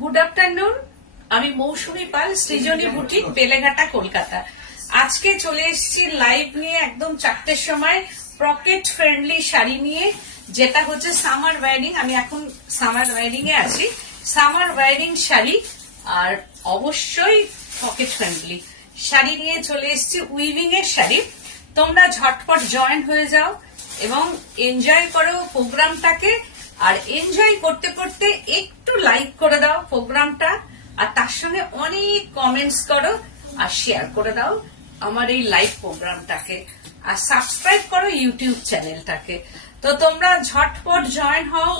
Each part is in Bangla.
গুড আফটারনুন, আমি মৌসুমী পাল, সৃজনী বুটিক, বেলেঘাটা, কলকাতা। আজকে চলে এসেছি লাইভ নিয়ে একদম 4টের সময় পকেট ফ্রেন্ডলি শাড়ি নিয়ে, যেটা হচ্ছে সামার ওয়্যারিং। আমি এখন সামার ওয়্যারিং এ আছি। সামার ওয়্যারিং শাড়ি আর অবশ্যই পকেট ফ্রেন্ডলি শাড়ি নিয়ে চলে এসেছি। উইভিং এর শাড়ি। তোমরা ঝটপট জয়েন হয়ে যাও এবং এনজয় করো প্রোগ্রামটাকে। আর এনজয় করতে করতে একটু লাইক করে দাও প্রোগ্রামটা, আর তার সঙ্গে অনেক কমেন্টস করো আর শেয়ার করে দাও আমার এই লাইভ প্রোগ্রামটাকে, আর সাবস্ক্রাইব করো ইউটিউব চ্যানেলটাকে। তো তোমরা ঝটপট জয়েন হও।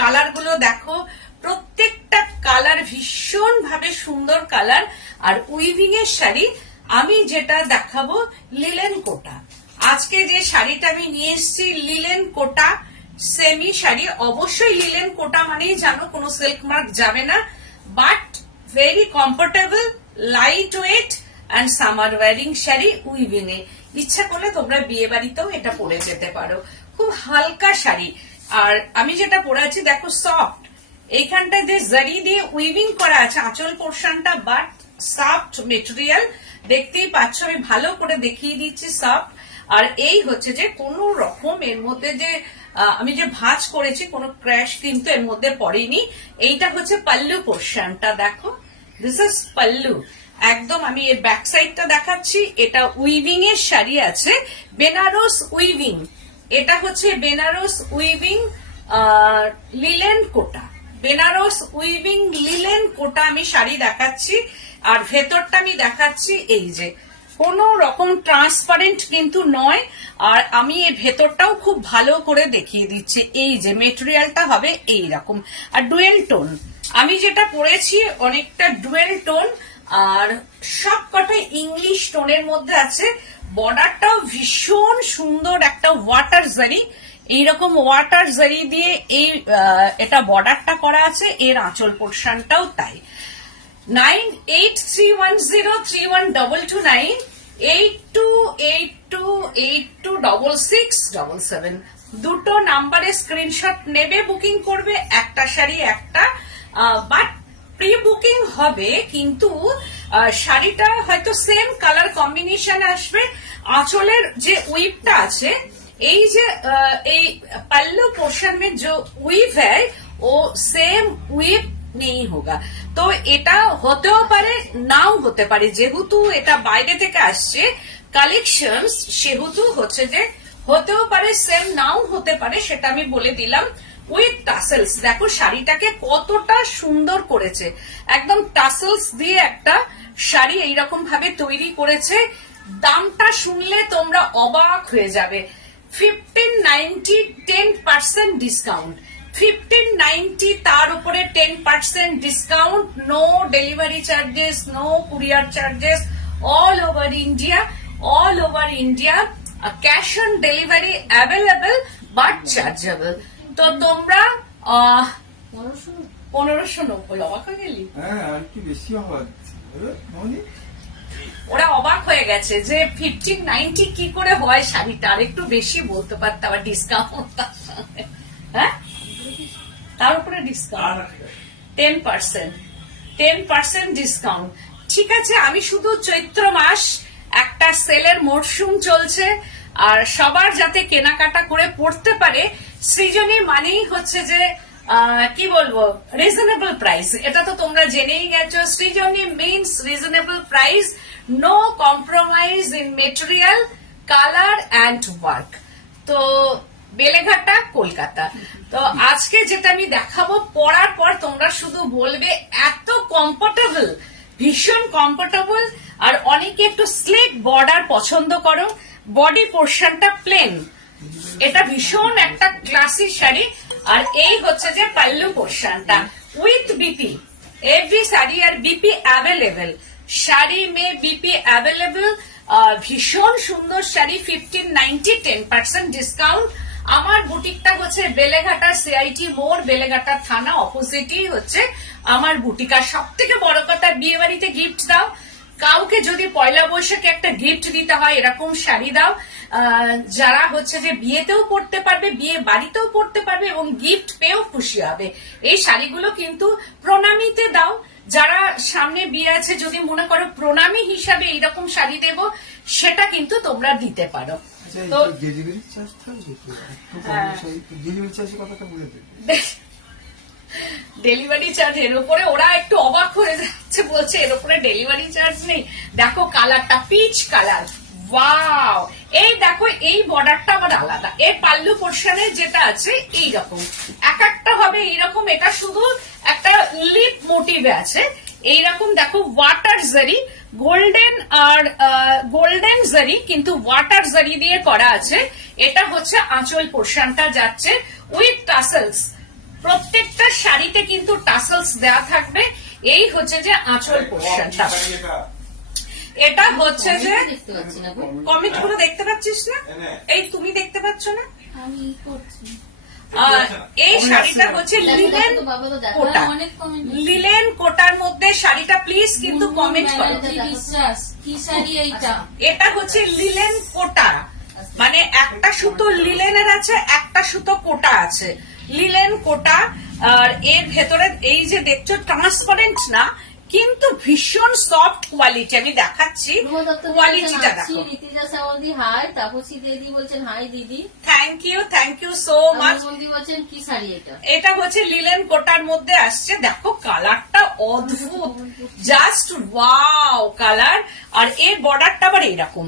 কালার গুলো দেখো, প্রত্যেকটা কালার ভীষণ ভাবে সুন্দর কালার। আর উইভিং এর শাড়ি আমি যেটা দেখাবো লিলেন কোটা। আজকে যে শাড়িটা আমি নিয়ে এসেছি লিলেন কোটা সেমি শাড়ি। অবশ্যই লিলেন কোটা মানেই জানো কোনো সিল্ক মার্ক যাবে না, but very comfortable, light weight and summer wearing sari weaving এ। ইচ্ছা করলে তোমরা বিয়ে বাড়িতেও এটা পরে যেতে পারো। খুব হালকা শাড়ি। আর আমি যেটা পরে আছি দেখো সফট, এইখানটা যে জারি দিয়ে উইভিং করা আছে আঁচল পোর্শনটা, বাট সফট মেটেরিয়াল। দেখতেই পাচ্ছ, আমি ভালো করে দেখিয়ে দিচ্ছি সফট। আর এই হচ্ছে যে কোন রকম এর মধ্যে যে আমি যে ভাঁজ করেছি কোনো ক্র্যাশ কিন্তু এর মধ্যে পড়েনি। এইটা হচ্ছে পাল্লু পোর্শনটা, দেখো দিস ইজ পাল্লু। একদম আমি এর ব্যাক সাইডটা দেখাচ্ছি। এটা উইভিং এর শাড়ি আছে, বেনারস উইভিং। এটা হচ্ছে বেনারস উইভিং লিলেন কোটা। বেনারস উইভিং লিলেন কোটা আমি শাড়ি দেখাচ্ছি। আর ভেতরটা আমি দেখাচ্ছি, এই যে কোন রকম ট্রান্সপারেন্ট কিন্তু নয়। আর আমি এর ভেতরটাও খুব ভালো করে দেখিয়ে দিচ্ছি। এই যে মেটেরিয়ালটা হবে এই রকম, আর ডুয়েল টোন। আমি যেটা পরেছি অনেকটা ডুয়েল টোন, আর সব কটা ইংলিশ টোনের মধ্যে আছে। বর্ডারটাও ভীষণ সুন্দর, একটা ওয়াটার জারি, এইরকম ওয়াটার জারি দিয়ে এই এটা বর্ডারটা করা আছে। এর আঁচল পোর্শনটাও তাই। 9831031229 8282826677 দুটো নাম্বারে স্ক্রিনশট নেবে, বুকিং করবে। একটা শাড়ি একটা, বাট প্রি বুকিং হবে, কিন্তু শাড়িটা হয়তো সেম কালার কম্বিনেশন আসবে। আঁচলের যে উইপটা আছে, এই যে এই पल्लू पोर्शन में जो উইভ है वो सेम উইভ নেই হোগা। তো এটা হতেও পারে নাও হতে পারে, যেহেতু এটা বাইরে থেকে আসছে কালেকশনস, সেহেতু হচ্ছে যে হতেও পারে সেম নাও হতে পারে, সেটা আমি বলে দিলাম। উইথ টাসেলস, দেখো শাড়িটাকে কতটা সুন্দর করেছে। একদম টাসেলস দিয়ে একটা শাড়ি এইরকম ভাবে তৈরি করেছে। দামটা শুনলে তোমরা অবাক হয়ে যাবে। 1590, 10% ডিসকাউন্ট। 1590, তার উপরে 10% discount. No delivery charges, no courier charges. All over India, all over India cash on delivery available, but chargeable. তো তোমরা 1590 অবাক হয়ে গেলি? হ্যাঁ, আর কি বেশি অবাক। ওরা অবাক হয়ে গেছে যে 1590 কি করে হয় শাড়িটা। আর একটু বেশি বলতে পারতাম, আবার ডিসকাউন্ট। হ্যাঁ, তার উপরে ডিসকাউন্ট 10% ডিসকাউন্ট। ঠিক আছে, আমি শুধু চৈত্র মাস একটা সেলের মরশুম চলছে, আর সবার যাতে কেনাকাটা করে পড়তে পারে। সৃজনী মানেই হচ্ছে যে কি বলবো, রিজনেবল প্রাইস। এটা তো তোমরা জেনেই গেছো। Srijani means reasonable price, no compromise in material, colour and work. তো বেলেঘাটা, কলকাতা। তো আজকে যেটা আমি দেখাবো, পরার পর তোমরা শুধু বলবে এত কমফোর্টেবল, ভীষণ কমফোর্টেবল। আর অনেকে একটু স্লিক বর্ডার পছন্দ করো। বডি পোর্শনটা প্লেন, এটা ভীষণ একটা ক্লাসি শাড়ি। আর এই হচ্ছে যে পাল্লু পোর্শনটা উইথ বিপি। এভরি শাড়ি আর বিপি অ্যাভেলেবল। শাড়ি মে বিপি অ্যাভেলেবল। ভীষণ সুন্দর শাড়ি। 1590, 10% ডিসকাউন্ট। আমার বুটিকটা হচ্ছে বেলেঘাটার সিআইটি মোড়, বেলেঘাটা থানা অপোজিটই হচ্ছে আমার বুটিক। আর সব থেকে বড় কথা, বিয়ে বাড়িতে গিফট দাও কাউকে যদি পয়লা বৈশাখে একটা গিফট দিতে হয় এরকম শাড়ি দাও, যারা হচ্ছে যে বিয়েতেও পড়তে পারবে, বিয়ে বাড়িতেও পড়তে পারবে এবং গিফট পেয়েও খুশি হবে। এই শাড়িগুলো কিন্তু প্রণামীতে দাও, যারা সামনে বিয়ে আছে যদি মনে করো প্রণামী হিসাবে এইরকম শাড়ি দেব, সেটা কিন্তু তোমরা দিতে পারো। তো ডেলিভারি চার্জ থাকবে তো? ডেলিভারি চার্জের কথাটা বলে দেবে। ডেলিভারি চার্জ এর উপরে ওরা একটু অবাক হয়ে যাচ্ছে, বলছে এর উপরে ডেলিভারি চার্জ নেই। দেখো কালারটা পিচ কালার, ওয়াও! এই দেখো এই বর্ডারটা আবার আলাদা, এর পাল্লু পোর্শনে যেটা আছে এইরকম, এক একটা হবে এইরকম, এটা শুধু একটা লিপ মোটিভে আছে এইরকম। দেখো ওয়াটার জারি, গোল্ডেন আর গোল্ডেন জারি কিন্তু ওয়াটার জারি দিয়ে করা আছে। এটা হচ্ছে আঁচল পোর্শনটা যাচ্ছে উইথ টাসেলস, প্রত্যেকটা শাড়িতে কিন্তু টাসেলস দেওয়া থাকবে। এই হচ্ছে যে আঁচল পোর্শনটা। এটা হচ্ছে যে কমেন্ট গুলো দেখতে পাচ্ছিস না? এই তুমি দেখতে পাচ্ছ না? আমি করছি। এই শাড়িটা হচ্ছে লিলেন কোটা, লিলেন কোটার মধ্যে শাড়িটা, প্লিজ কিন্তু কমেন্ট করো। বিশ্বাস কি শাড়ি এইটা? এটা হচ্ছে লিলেন কোটা, মানে একটা সুতো লিলেনের আছে, একটা সুতো কোটা আছে, লিলেন কোটা। আর এর ভেতরে এই যে দেখছো ট্রান্সপারেন্ট না, কিন্তু ভীষণ সফট কোয়ালিটি। আমি দেখাচ্ছি কোয়ালিটিটা দেখো। ঋতিজা সামন্দি হাই, তাপসী দিদি বলছেন হাই দিদি। Thank you so much. বন্ধু বলছেন কি শাড়ি এটা? এটা হচ্ছে লিলেন কোটার মধ্যে আসছে। দেখো কালারটা অদ্ভুত, জাস্ট ওয়াও কালার। আর এর বর্ডারটা আবার এইরকম।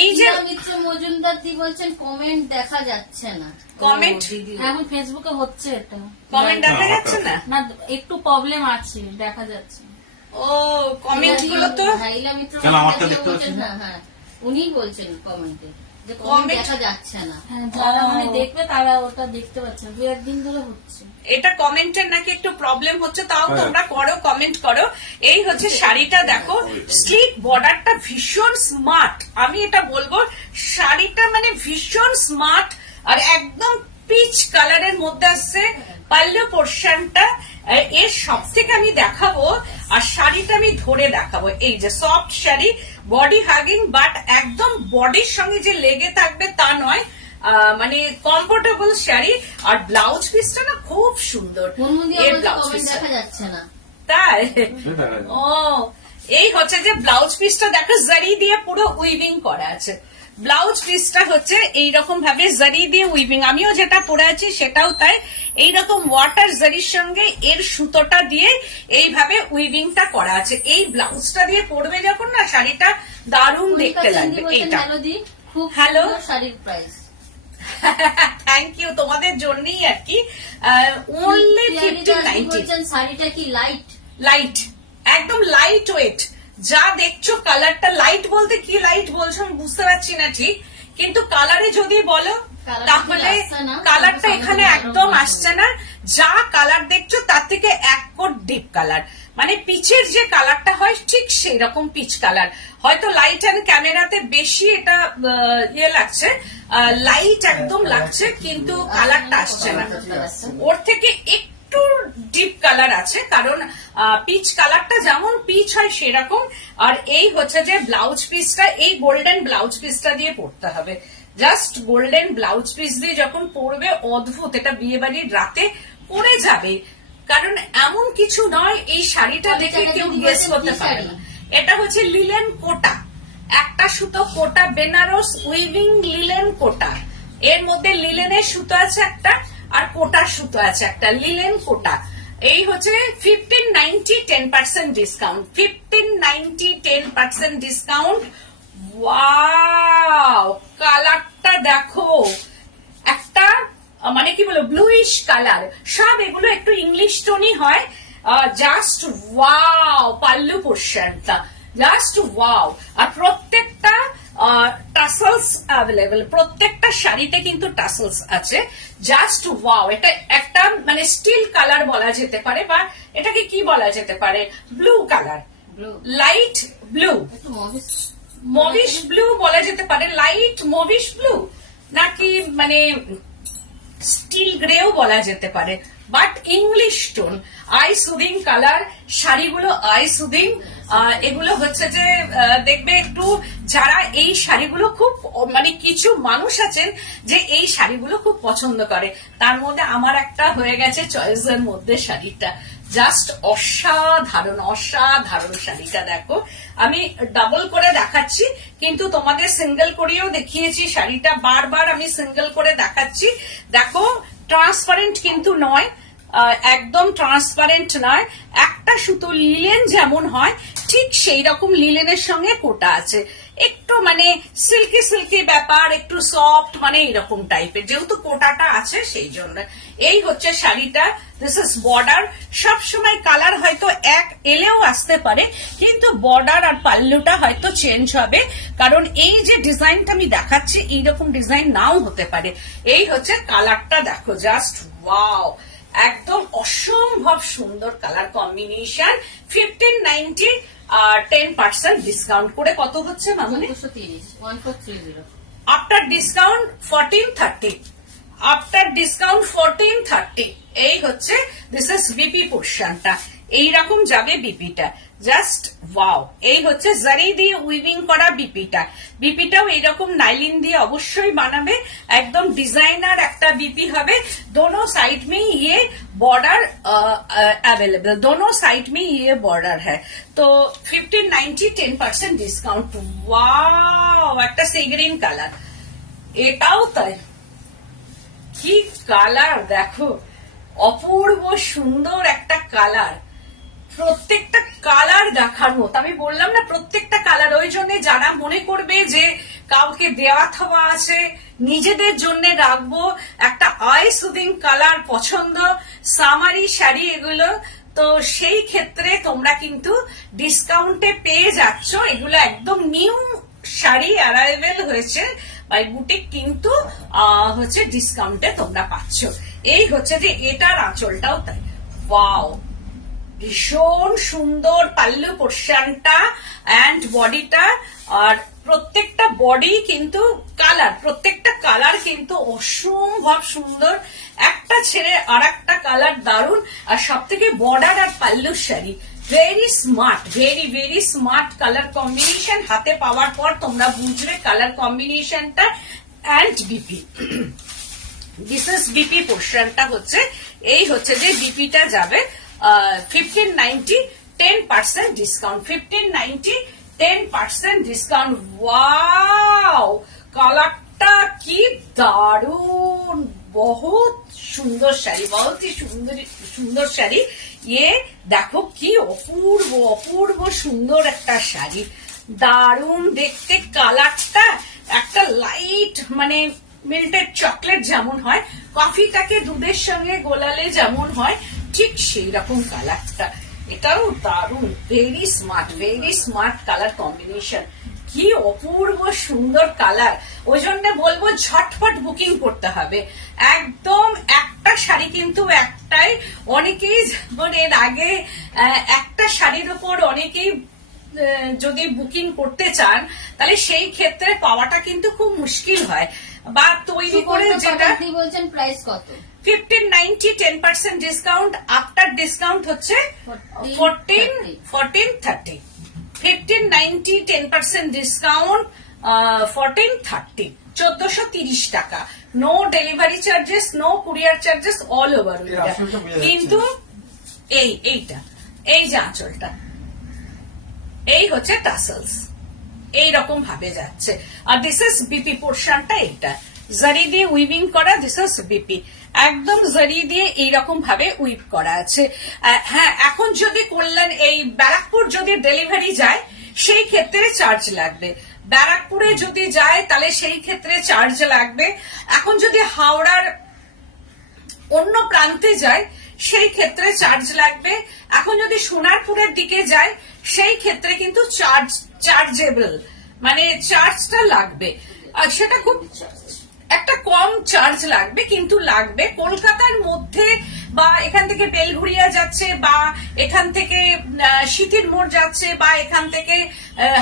এই যে মিত্র মজুমদার দি বলছেন কমেন্ট দেখা যাচ্ছে না। কমেন্ট এখন ফেসবুকে হচ্ছে এটা, কমেন্ট দেখা যাচ্ছে না, না একটু প্রবলেম আছে, দেখা যাচ্ছে। ও কমেন্ট গুলো তো হাইলা মিত্র বলছেন, হ্যাঁ হ্যাঁ উনি বলছেন কমেন্টে যে কমেন্ট দেখা যাচ্ছে না। যারা মানে দেখবে তারা ওটা দেখতে পাচ্ছে, দু একদিন ধরে হচ্ছে এটা কমেন্টের নাকি একটু প্রবলেম হচ্ছে, তাও তোমরা করো, কমেন্ট করো। এই হচ্ছে শাড়িটা, দেখো স্লিক বর্ডারটা ভীষণ স্মার্ট। আমি এটা বলবো শাড়িটা মানে ভীষণ স্মার্ট আর একদম পিচ কালারের মধ্যে আসছে পাল্লু পোর্শনটা। এর সব থেকে আমি দেখাবো, আর শাড়িটা আমি ধরে দেখাবো। এই যে soft sari, body hugging, but একদম বডির সঙ্গে যে লেগে থাকবে তা নয়, মানে কমফোর্টেবল শাড়ি। আর ব্লাউজ পিসটা না খুব সুন্দর, এর ব্লাউজ পিস দেখা যাচ্ছে না তাই। ও এই হচ্ছে যে ব্লাউজ পিসটা দেখো জারি দিয়ে পুরো উইভিং করা আছে। ব্লাউজ পিসটা হচ্ছে এইরকম ভাবে জারি দিয়ে উইভিং, আমিও যেটা পরে আছি সেটাও তাই। এইরকম ওয়াটার জারির সঙ্গে এর সুতোটা দিয়ে এইভাবে উইভিংটা করা আছে। এই ব্লাউজটা দিয়ে পরবে যখন না, শাড়িটা দারুণ দেখতে লাগবে। এইটা খুব হ্যালো শাড়ির প্রাইস। থ্যাংক ইউ, তোমাদের জন্যই আর কি। অনলি 1590। শাড়িটা কি লাইট? লাইট, একদম লাইট ওয়েট। যা দেখছো কালারটা লাইট, বলতে কি লাইট বলছো আমি বুঝতে পারছি না ঠিক, কিন্তু কালারে যদি বলো তাহলে কালারটা এখানে একদম আসছে না। যা কালার দেখছো তার থেকে এক কোট ডিপ কালার, মানে পিচের যে কালারটা হয় ঠিক সেই রকম পিচ কালার। হয়তো লাইট এন্ড ক্যামেরাতে বেশি এটা ইয়ে লাগছে, লাইট একদম লাগছে, কিন্তু কালারটা আসছে না। ওর থেকে একটু ডিপ কালার আছে, কারণ পিচ কালারটা যেমন পিচ হয় সেরকম। আর এই হচ্ছে যে ব্লাউজ পিসটা, এই গোল্ডেন ব্লাউজ পিসটা দিয়ে পরতে হবে। জাস্ট গোল্ডেন ব্লাউজ পিস দিয়ে যখন পরবে অদ্ভুত, এটা বিয়ে বাড়ির রাতে পরে যাবে। কারণ এমন কিছু নয় এই শাড়িটা দেখে কেউ গেস করতে পারে না। এটা হচ্ছে লিলেন কোটা, একটা সুতো কোটা, বেনারস উইভিং লিলেন কোটা। এর মধ্যে লিলেনের সুতো আছে একটা, আর কোটার সুতো আছে একটা, লিলেন কোটা। এই হচ্ছে 1590 10% ডিসকাউন্ট, 1590 10% ডিসকাউন্ট। ওয়াও কালারটা দেখো, একটা মানে কি বলো ব্লুইশ কালার। সব এগুলো একটু ইংলিশ টোনই হয়। জাস্ট ওয়াও পাল্লু পোর্শনটা, জাস্ট ওয়াও। আর প্রত্যেকটা টাসেলস অ্যাভেলেবেল, প্রত্যেকটা শাড়িতে কিন্তু টাসেলস আছে। জাস্ট ওয়াও, এটা একটা মানে স্টিল কালার বলা যেতে পারে, বা এটাকে কি বলা যেতে পারে, blue colour, light blue, mauvish blue বলা যেতে পারে, লাইট মভিশ ব্লু, নাকি মানে স্টিল গ্রেও বলা যেতে পারে। But English tone, I soothing colour শাড়িগুলো, আই সুদিং। এগুলো হচ্ছে যে দেখবে একটু যারা এই শাড়িগুলো খুব মানে কিছু মানুষ আছেন যে এই শাড়িগুলো খুব পছন্দ করে, তার মধ্যে আমার একটা হয়ে গেছে চয়েসের মধ্যে শাড়িটা। জাস্ট অসাধারণ অসাধারণ শাড়িটা দেখো, আমি ডাবল করে দেখাচ্ছি কিন্তু তোমাদের সিঙ্গেল করেও দেখিয়েছি শাড়িটা, বারবার আমি সিঙ্গেল করে দেখাচ্ছি। দেখো ট্রান্সপারেন্ট কিন্তু নয়, একদম ট্রান্সপারেন্ট নয়, একটা সুতো লিলেন যেমন হয় ঠিক সেই রকম লিলেনের সঙ্গে কোটা আছে, একটু মানে সিল্কি সিল্কি ব্যাপার, একটু সফট মানে এরকম টাইপের, যেহেতু কোটাটা আছে সেই জন্য। এই হচ্ছে শাড়িটা, দিস ইজ বর্ডার। সবসময় কালার হয়তো এক এলেও আসতে পারে, কিন্তু বর্ডার আর পাল্লুটা হয়তো চেঞ্জ হবে, কারণ এই যে ডিজাইনটা আমি দেখাচ্ছি এইরকম ডিজাইন নাও হতে পারে। এই হচ্ছে কালারটা, দেখো জাস্ট ওয়াও, একদম অসম্ভব সুন্দর কালার কম্বিনেশন। 1590 আর 10% ডিসকাউন্ট করে কত হচ্ছে মামনি? 1430 আফটার ডিসকাউন্ট 1430, আফটার ডিসকাউন্ট 1430। এই হচ্ছে দিস ইজ বিপি পোর্শনটা, এইরকম যাবে বিপিটা, জাস্ট ওয়াও। এই হচ্ছে জারি দিয়ে উইভিং করা বিপিটা, বিপিটাও এইরকম নাইলিন দিয়ে অবশ্যই বানাবে, একদম ডিজাইনার একটা বিপি হবে। दोनों साइड में ये बॉर्डर अवेलेबल, दोनों साइड में ये बॉर्डर है। तो 1590 10% ডিসকাউন্ট। ওয়াও, একটা সি গ্রিন কালার, এটাও তাই, কি কালার দেখো, অপূর্ব সুন্দর একটা কালার। প্রত্যেকটা কালার দেখার মতো, আমি বললাম না প্রত্যেকটা কালার, ওই জন্য যারা মনে করবে যে কাউকে দেওয়া থাওয়া আছে, নিজেদের জন্য রাখবো, একটা আই সুদিং কালার পছন্দ, সামারি শাড়ি এগুলো, তো সেই ক্ষেত্রে তোমরা কিন্তু ডিসকাউন্টে পেয়ে যাচ্ছ। এগুলো একদম নিউ শাড়ি অ্যারাইভেল হয়েছে বাই বুটিক, কিন্তু হচ্ছে ডিসকাউন্টে তোমরা পাচ্ছ। এই হচ্ছে যে এটার আঁচলটাও তাই, ওয়াও, ভীষণ সুন্দর পাল্লু পোর্শনটা অ্যান্ড বডিটা, আর প্রত্যেকটা বডি কিন্তু কালার, প্রত্যেকটা কালার কিন্তু অসম্ভব সুন্দর, একটা ছেড়ে আর একটা কালার দারুন। আর সব থেকে বর্ডার আর পাল্লুর sari very smart, very very smart colour combination. হাতে পাওয়ার পর তোমরা বুঝবে কালার কম্বিনেশনটা। And B P, this is B P পোর্শনটা হচ্ছে, এই হচ্ছে যে বিপিটা যাবে 1590 10% ডিসকাউন্ট, 1590 10% ডিসকাউন্ট। ওয়াও, কালারটা কি দারুন, বহুত সুন্দর শাড়ি, বহুত সুন্দর সুন্দর শাড়ি। ইয়ে দেখো কি অপূর্ব অপূর্ব সুন্দর একটা শাড়ি, দারুন দেখতে কালারটা, একটা লাইট মানে মেল্টেড চকলেট যেমন হয়, কফিটাকে দুধের সঙ্গে গোলালে যেমন হয়, ঠিক সেই রকম কালারটা। এটাও দারুন, ভেরি স্মার্ট কালার কম্বিনেশন, কি অপূর্ব সুন্দর কালার। ওই জন্য বলবো ঝটপট বুকিং করতে হবে একদম। একটা শাড়ি কিন্তু একটাই, অনেকেই যেমন এর আগে একটা শাড়ির উপর অনেকেই যদি বুকিং করতে চান, তাহলে সেই ক্ষেত্রে পাওয়াটা কিন্তু খুব মুশকিল হয়, বা তৈরি করে যেটা বলছেন প্রাইস কত? 1590 10% ডিসকাউন্ট, আফটার ডিসকাউন্ট হচ্ছে 1430। 1590 10% ডিসকাউন্ট, 1430, 1430 টাকা। No delivery charges, no courier charges, all over India. কিন্তু এইটা এই যে আঁচলটা, এই হচ্ছে টাসেলস, এইরকম ভাবে যাচ্ছে। আর দিস ইজ বিপি পোর্শনটা, এইটা জারি দিয়ে উইভিং করা, দিস ইজ বিপি, একদম জারি দিয়ে এইরকম ভাবে উইভ করা আছে। হ্যাঁ, এখন যদি করলেন এই ব্যারাকপুর যদি ডেলিভারি যায় সেই ক্ষেত্রে চার্জ লাগবে, ব্যারাকপুরে যদি যায় তাহলে সেই ক্ষেত্রে চার্জ লাগবে। এখন যদি হাওড়ার অন্য প্রান্তে যায় সেই ক্ষেত্রে চার্জ লাগবে। এখন যদি সোনারপুরের দিকে যায় সেই ক্ষেত্রে কিন্তু চার্জেবল, মানে চার্জটা লাগবে, আর সেটা খুব একটা কম চার্জ লাগবে, কিন্তু লাগবে। কলকাতার মধ্যে বা এখান থেকে বেলঘুরিয়া যাচ্ছে, বা এখান থেকে সিটির মোড় যাচ্ছে, বা এখান থেকে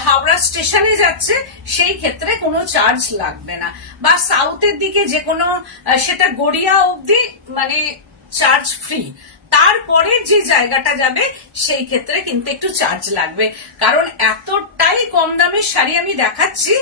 হাওড়া স্টেশনে যাচ্ছে, সেই ক্ষেত্রে কোনো চার্জ লাগবে না। বা সাউথের দিকে যে কোনো, সেটা গড়িয়া অবধি মানে চার্জ ফ্রি। তারপরে যে জায়গাটা যাবে সেই ক্ষেত্রে কিন্তু একটু চার্জ লাগবে, কারণ এতটাই কম দামের শাড়ি আমি দেখাচ্ছি,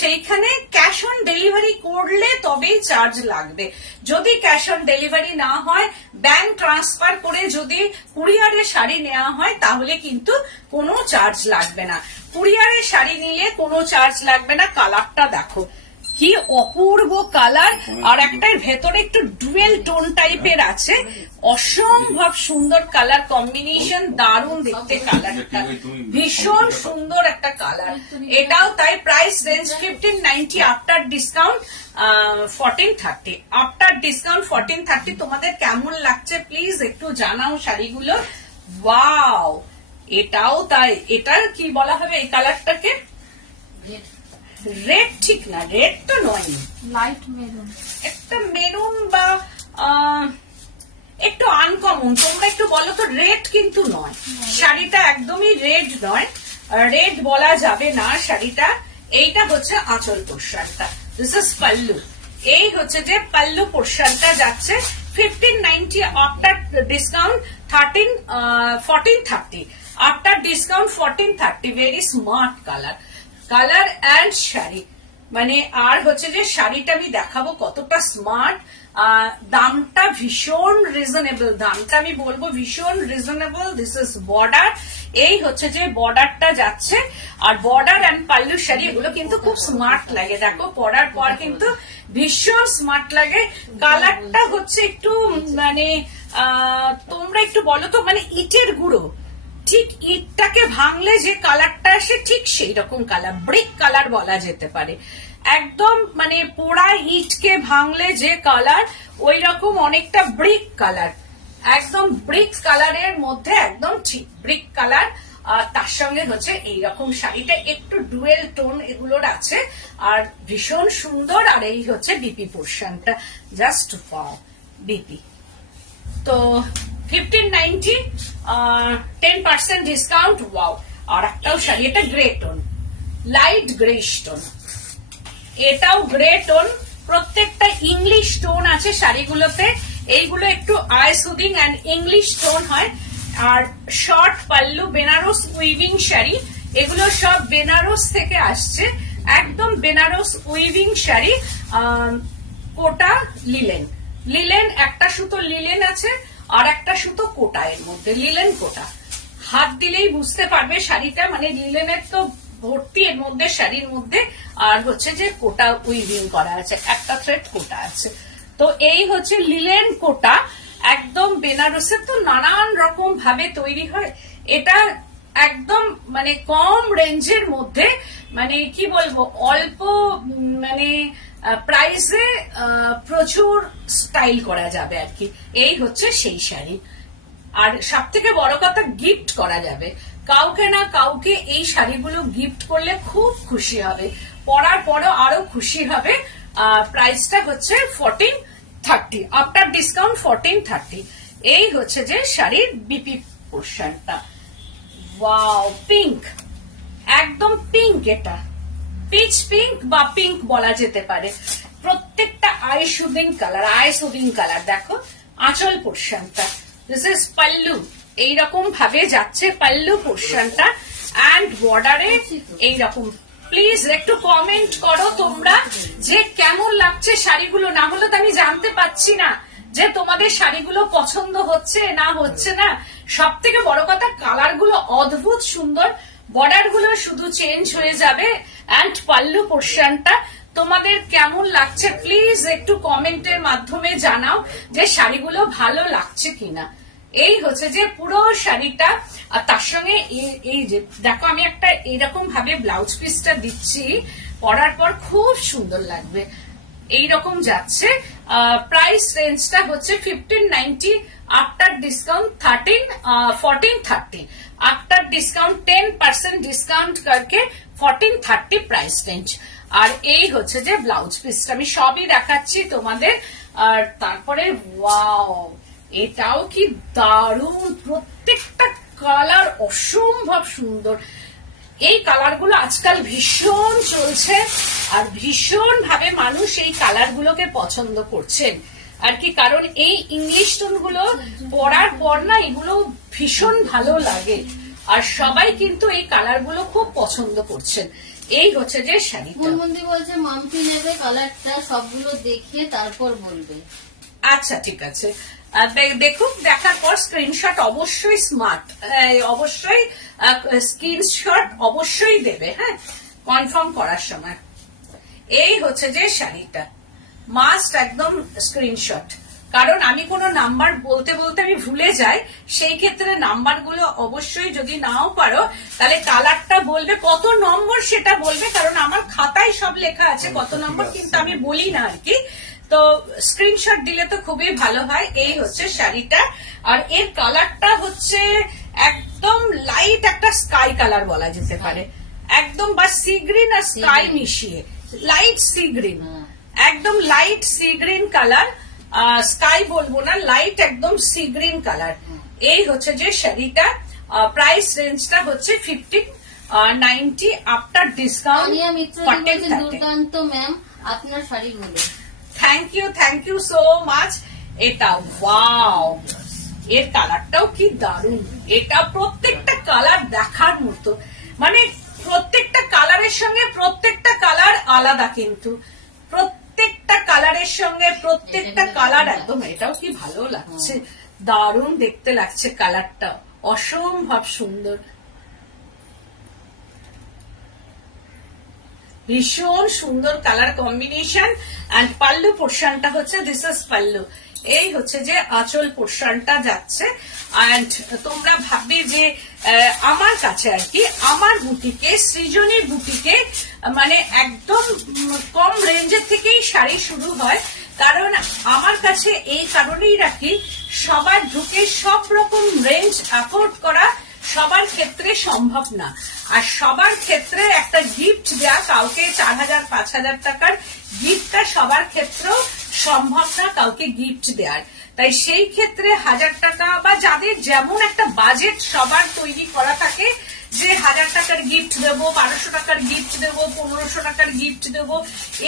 সেইখানে ক্যাশ অন ডেলিভারি করলে তবেই চার্জ লাগবে। যদি ক্যাশ অন ডেলিভারি না হয়, ব্যাংক ট্রান্সফার করে যদি কুরিয়ারে শাড়ি নেওয়া হয় তাহলে কিন্তু কোনো চার্জ লাগবে না। কুরিয়ারে শাড়ি নিলে কোনো চার্জ লাগবে না। কালারটা দেখো কি অপূর্ব কালার, আর একটার ভেতরে একটু ডুয়েল টোন টাইপের আছে, অসম্ভব সুন্দর কালার কম্বিনেশন, দারুণ দেখতে কালারটা, ভীষণ সুন্দর একটা কালার। এটাও তাই, price range 1590, after discount 1430, after discount 1430। তোমাদের কেমন লাগছে প্লিজ একটু জানাও শাড়িগুলো। ওয়াও, এটাও তাই। এটার কি বলা হবে এই কালারটাকে? রেড, ঠিক না, রেড তো নয়, লাইট মেরুন, একটা মেরুন বা একটু আনকমন। তোমরা একটু বলো তো, রেড কিন্তু নয়, শাড়িটা একদমই রেড নয়, রেড বলা যাবে না শাড়িটা। এইটা হচ্ছে আঁচল পোর্শনটা, দিস ইজ পাল্লু। এই হচ্ছে যে পাল্লু পোর্শনটা যাচ্ছে 1590, after discount 1430, after discount 1430। Very smart colour, colour and sari, মানে আর হচ্ছে যে শাড়িটা আমি দেখাবো কতটা স্মার্ট। দামটা ভীষণ রিজনেবল, দামটা আমি বলবো ভীষণ রিজনেবল। দিস ইজ বর্ডার, এই হচ্ছে যে বর্ডারটা যাচ্ছে, আর বর্ডার অ্যান্ড পাল্লু শাড়ি এগুলো কিন্তু খুব স্মার্ট লাগে, দেখো পরার পর কিন্তু ভীষণ স্মার্ট লাগে। কালারটা হচ্ছে একটু মানে তোমরা একটু বলো তো, মানে ইটের গুঁড়ো, ঠিক ইটটাকে ভাঙলে যে কালারটা আসে ঠিক সেই রকম কালার, ব্রিক কালার বলা যেতে পারে। একদম মানে পোড়া ইটকে ভাঙলে যে কালার, ওই রকম অনেকটা ব্রিক কালার, একদম ব্রিক কালারের মধ্যে, একদম ঠিক ব্রিক কালার। তার সঙ্গে হচ্ছে এইরকম শাড়িটা একটু ডুয়েল টোন এগুলোর আছে, আর ভীষণ সুন্দর। আর এই হচ্ছে বিপি পোর্শনটা, জাস্ট ওয়াও বিপি। তো 1590, 10% ডিসকাউন্ট। ওয়াও, আর একটাও শাড়ি, এটা grey tone, light grey tone, এটাও গ্রে টোন। প্রত্যেকটা ইংলিশ টোন আছে শাড়িগুলোতে, এইগুলো একটু I soothing and English tone হয়। আর শর্ট পাল্লু, বেনারস উইভিং শাড়ি, এগুলো সব বেনারস থেকে আসছে, একদম বেনারস উইভিং শাড়ি। কোটা লিলেন, লিলেন একটা সুতো লিলেন আছে, আর একটা সুতো কোটা, এর মধ্যে লিলেন কোটা। হাত দিলেই বুঝতে পারবে শাড়িটা, মানে লিলেনের তো ভর্তি এর মধ্যে, শাড়ির মধ্যে। আর হচ্ছে যে কোটা উইভিং করা আছে, একটা থ্রেড কোটা আছে। তো এই হচ্ছে লিলেন কোটা, একদম বেনারসের তো নানান রকম ভাবে তৈরি হয়। এটা একদম মানে কম রেঞ্জের মধ্যে, মানে কি বলবো, অল্প মানে প্রাইসে প্রচুর স্টাইল করা যাবে আর কি। এই হচ্ছে সেই শাড়ি। আর সব থেকে বড় কথা, গিফট করা যাবে, কাউকে না কাউকে এই শাড়িগুলো গিফট করলে খুব খুশি হবে, পরার পরও আরো খুশি হবে। প্রাইসটা হচ্ছে 1430, আফটার ডিসকাউন্ট 1430। এই হচ্ছে যে শাড়ির বিপি পোর্শনটা। ওয়াও, পিঙ্ক, একদম পিঙ্ক, এটা পিচ পিঙ্ক বা পিঙ্ক বলা যেতে পারে। প্রত্যেকটা I soothing colour, I soothing colour. দেখো আঁচল পোর্শনটা, দিস ইজ পাল্লু, এইরকম ভাবে যাচ্ছে পাল্লু পোর্শনটা, অ্যান্ড বর্ডারে এইরকম। প্লিজ একটু কমেন্ট করো তোমরা যে কেমন লাগছে শাড়িগুলো, না হলে তো আমি জানতে পাচ্ছি না যে তোমাদের শাড়িগুলো পছন্দ হচ্ছে না হচ্ছে না। সব থেকে বড় কথা, কালার গুলো অদ্ভুত সুন্দর, বর্ডার গুলো শুধু চেঞ্জ হয়ে যাবে, অ্যান্ড পাল্লু পোর্শনটা তোমাদের কেমন লাগছে প্লিজ একটু কমেন্টের মাধ্যমে জানাও যে শাড়িগুলো ভালো লাগছে কিনা। এই হচ্ছে যে পুরো শাড়িটা। আর তার সঙ্গে এই যে দেখো, আমি একটা এইরকম ভাবে ব্লাউজ পিসটা দিচ্ছি, পরার পর খুব সুন্দর লাগবে, এইরকম যাচ্ছে। প্রাইস রেঞ্জটা হচ্ছে 1590, after discount 1430, after discount 10% discount करके 1430 प्राइस रेंज। আর এই হচ্ছে যে ব্লাউজ পিসটা আমি সবই দেখাচ্ছি তোমাদের। আর তারপরে ওয়াও, এটাও কি দারুণ, প্রত্যেকটা কালার অসম্ভব সুন্দর। এই কালারগুলো আজকাল ভীষণ চলছে, আর ভীষণ ভাবে মানুষ এই কালারগুলোকে পছন্দ করছেন। আর কি, কারণ এই ইংলিশ টোন গুলো পরার পর না এগুলো ভীষণ ভালো লাগে, আর সবাই কিন্তু এই কালার গুলো খুব পছন্দ করছেন। এই হচ্ছে যে শাড়িটা। মনমন্দি বলছে মাম্পি নেবে কালারটা, সবগুলো দেখে তারপর বলবে। আচ্ছা ঠিক আছে, দেখুন, দেখার পর স্ক্রিনশট অবশ্যই অবশ্যই স্ক্রিনশট অবশ্যই দেবে, হ্যাঁ, কনফার্ম করার সময়। এই হচ্ছে যে শাড়িটা, মাস্ট একদম স্ক্রিনশট, কারণ আমি কোনো নাম্বার বলতে বলতে আমি ভুলে যাই, সেই ক্ষেত্রে নাম্বারগুলো অবশ্যই, যদি নাও পারো তাহলে কালারটা বলবে, কত নম্বর সেটা বলবে, কারণ আমার খাতায় সব লেখা আছে কত নম্বর, কিন্তু আমি বলি না আর কি। তো স্ক্রিনশট দিলে তো খুবই ভালো হয়। এই হচ্ছে শাড়িটা, আর এর কালারটা হচ্ছে একদম লাইট একটা স্কাই কালার বলা যেতে পারে, একদম, বা সি গ্রিন আর স্কাই মিশিয়ে, লাইট সি গ্রিন, একদম light sea green colour, sky বলবো না, লাইট একদম সি গ্রিন কালার। এই হচ্ছে যে শাড়িটা, প্রাইস রেঞ্জটা হচ্ছে 1590 আফটার ডিসকাউন্ট। দুর্দান্ত ম্যাম, আপনার শাড়িগুলো থ্যাংক ইউ সো মাচ। এটা ওয়াও, এর কালারটাও কি দারুণ, এটা প্রত্যেকটা কালার দেখার মতো, মানে প্রত্যেকটা কালারের সঙ্গে প্রত্যেকটা কালার আলাদা, কিন্তু প্রত্যেকটা কালারের সঙ্গে প্রত্যেকটা কালার একদম, এটাও কি ভালো লাগছে, দারুণ দেখতে লাগছে কালারটা, অসম্ভব সুন্দর, ভীষণ সুন্দর কালার কম্বিনেশন। এন্ড পাল্লু পোর্শনটা হচ্ছে, দিস ইজ পাল্লু, এই হচ্ছে যে আঁচল পোর্শনটা যাচ্ছে। এন্ড তোমরা ভাববে যে আমার কাছে আর কি, আমার বুটিকে, সৃজনীর বুটিকে মানে একদম কম রেঞ্জের থেকেই শাড়ি শুরু হয়, কারণ আমার কাছে এই কারণেই রাখি, সবার ঢুকে সব রকম রেঞ্জ অ্যাফোর্ড করা সবার ক্ষেত্রে সম্ভব না, আর সবার ক্ষেত্রে একটা গিফট দেয়া, কাউকে 4000 5000 টাকার গিফটটা সবার ক্ষেত্রেও সম্ভব না কাউকে গিফট দেওয়ার। তাই সেই ক্ষেত্রে 1000 টাকা, বা যাদের যেমন একটা বাজেট সবার তৈরি করা থাকে, যে 1000 টাকার গিফট দেবো, 1200 টাকার গিফট দেবো, 1500 টাকার গিফট দেবো,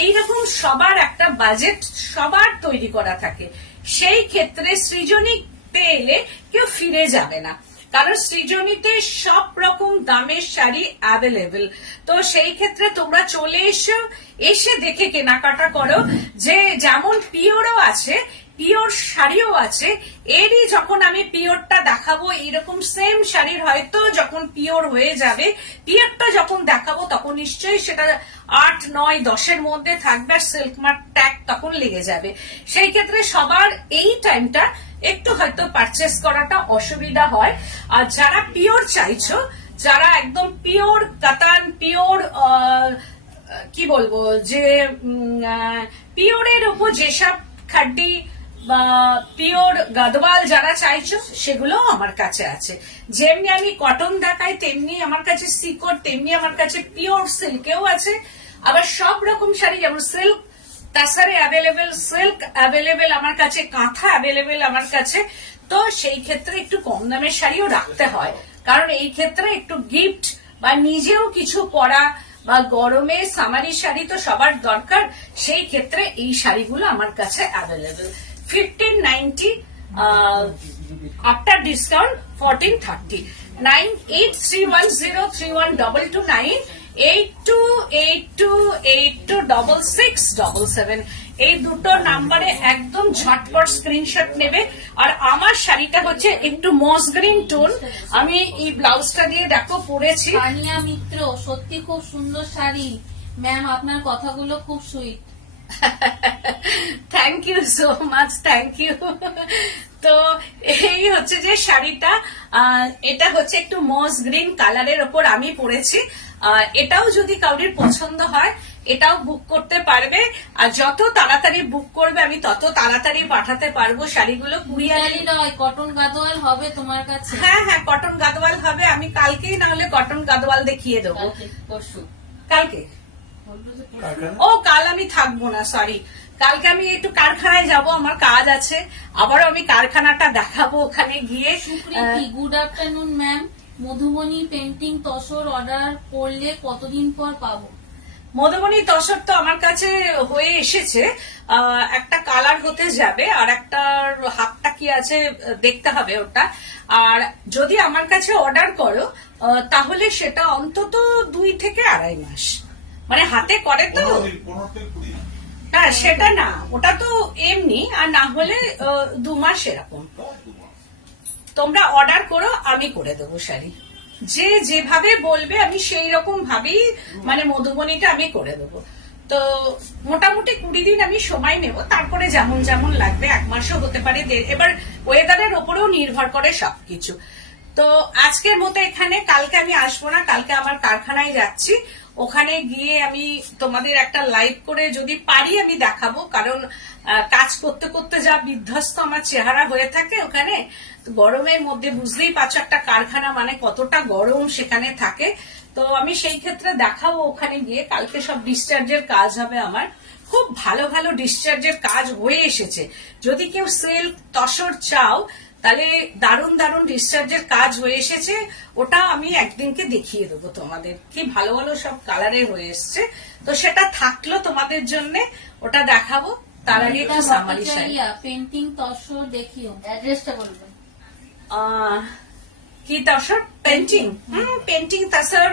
এইরকম সবার একটা বাজেট সবার তৈরি করা থাকে। সেই ক্ষেত্রে সৃজনীতে এলে কেউ ফিরে যাবে না, কারণ সৃজনীতে সব রকম দামের শাড়ি অ্যাভেলেবেল। তো সেই ক্ষেত্রে তোমরা চলে এসে দেখে কেনাকাটা করো, যে যেমন পিওরও আছে, পিওর শাড়িও আছে। এরই যখন আমি পিওরটা দেখাবো, এইরকম সেম শাড়ির হয়তো যখন পিওর হয়ে যাবে, পিওরটা যখন দেখাবো তখন নিশ্চয়ই সেটা 8, 9, 10-এর মধ্যে থাকবে, আর সিল্ক মার্ক ট্যাগ তখন লেগে যাবে। সেই ক্ষেত্রে সবার এই টাইমটা একটু হয়তো পারচেস করাটা অসুবিধা হয়। আর যারা পিওর চাইছো, যারা একদম পিওর কাতান, পিওর কি বলবো, যে পিওরের উপর যেসব খাড্ডি বা পিওর গাদওয়াল যারা চাইছো, সেগুলো আমার কাছে আছে। যেমনি আমি কটন দেখাই, তেমনি আমার কাছে সিকোর, তেমনি আমার কাছে পিওর সিল্কেও আছে। আবার সব রকম শাড়ি, যেমন সিল্ক তাছাড়া অ্যাভেলেবেল, সিল্ক অ্যাভেলেবেল আমার কাছে, কাঁথা অ্যাভেলেবেল আমার কাছে। তো সেই ক্ষেত্রে একটু কম দামের শাড়িও রাখতে হয়, কারণ এই ক্ষেত্রে একটু গিফট বা নিজেও কিছু পরা, বা গরমে সামারি শাড়ি তো সবার দরকার, সেই ক্ষেত্রে এই শাড়িগুলো আমার কাছে অ্যাভেলেবেল। 1590 after discount 1430। 9831031229 8282826677 এই দুটো নাম্বারে একদম ঝটপট স্ক্রিনশট নেবে। আর আমার শাড়িটা হচ্ছে একটু মস গ্রিন টোন, আমি এই ব্লাউজটা দিয়ে দেখো পরেছি। তানিয়া মিত্র, সত্যি খুব সুন্দর শাড়ি ম্যাম, আপনার কথাগুলো খুব sweet. Thank you so much, thank you. তো এই হচ্ছে যে শাড়িটা, এটা হচ্ছে একটু মস গ্রিন কালারের ওপর আমি পরেছি। এটাও যদি কাউরির পছন্দ হয়, এটাও বুক করতে পারবে, আর যত তাড়াতাড়ি বুক করবে আমি তত তাড়াতাড়ি পাঠাতে পারবো শাড়িগুলো। কুরিয়ারি নয়, কটন গাদোয়াল হবে তোমার কাছে? হ্যাঁ হ্যাঁ, কটন গাদওয়াল হবে। আমি কালকেই না হলে কটন গাদওয়াল দেখিয়ে দেবো। পরশু? কালকে? ও কাল আমি থাকবো না, সরি, কালকে আমি একটু কারখানায় যাব, আমার কাজ আছে, আবারও আমি কারখানাটা দেখাবো ওখানে গিয়ে। Supriti, good afternoon ma'am, Madhubani painting tussar order করলে কতদিন পর পাবো? মধুবনী তসর তো আমার কাছে হয়ে এসেছে, একটা কালার হতে যাবে আর একটা হাতটা কি আছে দেখতে হবে ওটা। আর যদি আমার কাছে অর্ডার করো তাহলে সেটা অন্তত 2 থেকে 2.5 মাস, মানে হাতে করে তো। হ্যাঁ সেটা না, ওটা তো এমনি, আর না হলে 2 মাস এরকম। তোমরা অর্ডার করো, আমি করে দেবো শাড়ি, যে যেভাবে বলবে আমি সেই রকম ভাবেই মানে মধুবনীটা আমি করে দেবো। তো মোটামুটি 20 দিন আমি সময় নেব, তারপরে যেমন যেমন লাগবে, 1 মাসও হতে পারে। এবার ওয়েদারের ওপরেও নির্ভর করে সবকিছু। তো আজকের মতো এখানে, কালকে আমি আসবো না, কালকে আমার কারখানায় যাচ্ছি, ওখানে গিয়ে আমি তোমাদের একটা লাইভ করে যদি পারি আমি দেখাবো। কারণ কাজ করতে করতে যা বিধ্বস্ত আমার চেহারা হয়ে থাকে ওখানে, গরমের মধ্যে বুঝতেই পারছো একটা কারখানা মানে কতটা গরম সেখানে থাকে। তো আমি সেই ক্ষেত্রে দেখাবো ওখানে গিয়ে। কালকে সব ডিসচার্জের কাজ হবে আমার, খুব ভালো ভালো ডিসচার্জের কাজ হয়ে এসেছে। যদি কেউ সিল্ক তসর চাও তাহলে দারুণ দারুণ ডিসচার্জের কাজ হয়ে এসেছে, ওটা আমি একদিনকে দেখিয়ে দেবো তোমাদের, কি ভালো ভালো সব কালারে হয়ে এসছে। তো সেটা থাকলো তোমাদের জন্য, ওটা দেখাবো। তার আগে একটু সামারি শাড়ি পেন্টিং তসর দেখিও, অ্যাড্রেসটা বলবেন। কি tussar painting? Painting tussar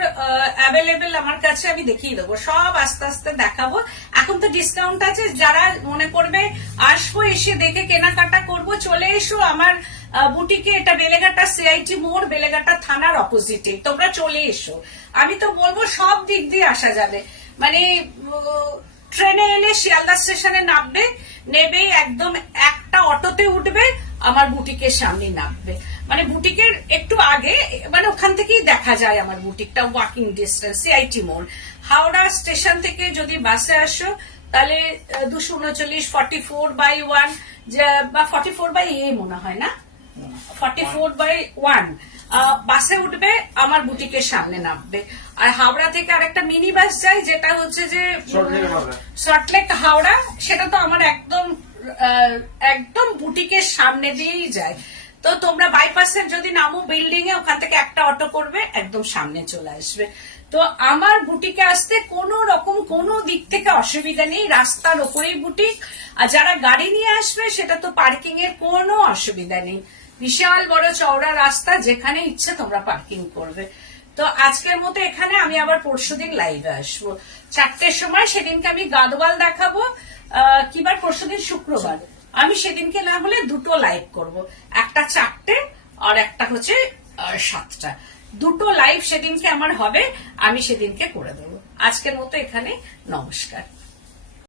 available আমার কাছে, আমি দেখিয়ে দেবো সব, আস্তে আস্তে দেখাবো। এখন তো ডিসকাউন্ট আছে, যারা মনে করবে আসবো এসে দেখে কেনাকাটা করব, চলে এসো আমার বুটিকে। এটা বেলেঘাটা সিআইটি মোড়, বেলেঘাটা থানার অপোজিটে, তোমরা চলে এসো। আমি তো বলবো সব দিক দিয়ে আসা যাবে, মানে ট্রেনে এলে শিয়ালদা স্টেশনে নামবে, নেবে একদম একটা অটোতে উঠবে, আমার বুটিকের সামনে নামবে, মানে বুটিকের একটু আগে, মানে ওখান থেকেই দেখা যায় আমার বুটিকটা, ওয়াকিং ডিস্টেন্স সিআইটি মোড়। হাওড়া স্টেশন থেকে যদি বাসে আসো তাহলে 239 44/1 বা 44/A মনে হয় না, 44/1 বাসে উঠবে, আমার বুটিকের সামনে নামবে। আর হাওড়া থেকে আরেকটা মিনি বাস যায়, যেটা হচ্ছে যে শর্টলেক হাওড়া, সেটা তো আমার একদম একদম বুটিকের সামনে দিয়েই যায়। তো তোমরা বাইপাসের যদি নামো বিল্ডিং এ, ওখান থেকে একটা অটো করবে, একদম সামনে চলে আসবে। তো আমার বুটিকে আসতে কোনো রকম কোনো দিক থেকে অসুবিধা নেই, রাস্তার ওপরেই বুটিক। আর যারা গাড়ি নিয়ে আসবে সেটা তো পার্কিং এর কোনো অসুবিধা নেই, বিশাল বড় চওড়া রাস্তা, যেখানে ইচ্ছে তোমরা পার্কিং করবে। তো আজকের মতো এখানে, আমি আবার পরশুদিন লাইভে আসবো 4টের সময়। সেদিনকে আমি গাদওয়াল দেখাবো, কিবার পরশুদিন শুক্রবার, আমি সেদিনকে না হলে 2টো লাইভ করব, একটা 4টে আর একটা হচ্ছে 7টা। 2টো লাইভ সেদিনকে আমার হবে, আমি সেদিনকে করে দেবো। আজকের মতো এখানে, নমস্কার।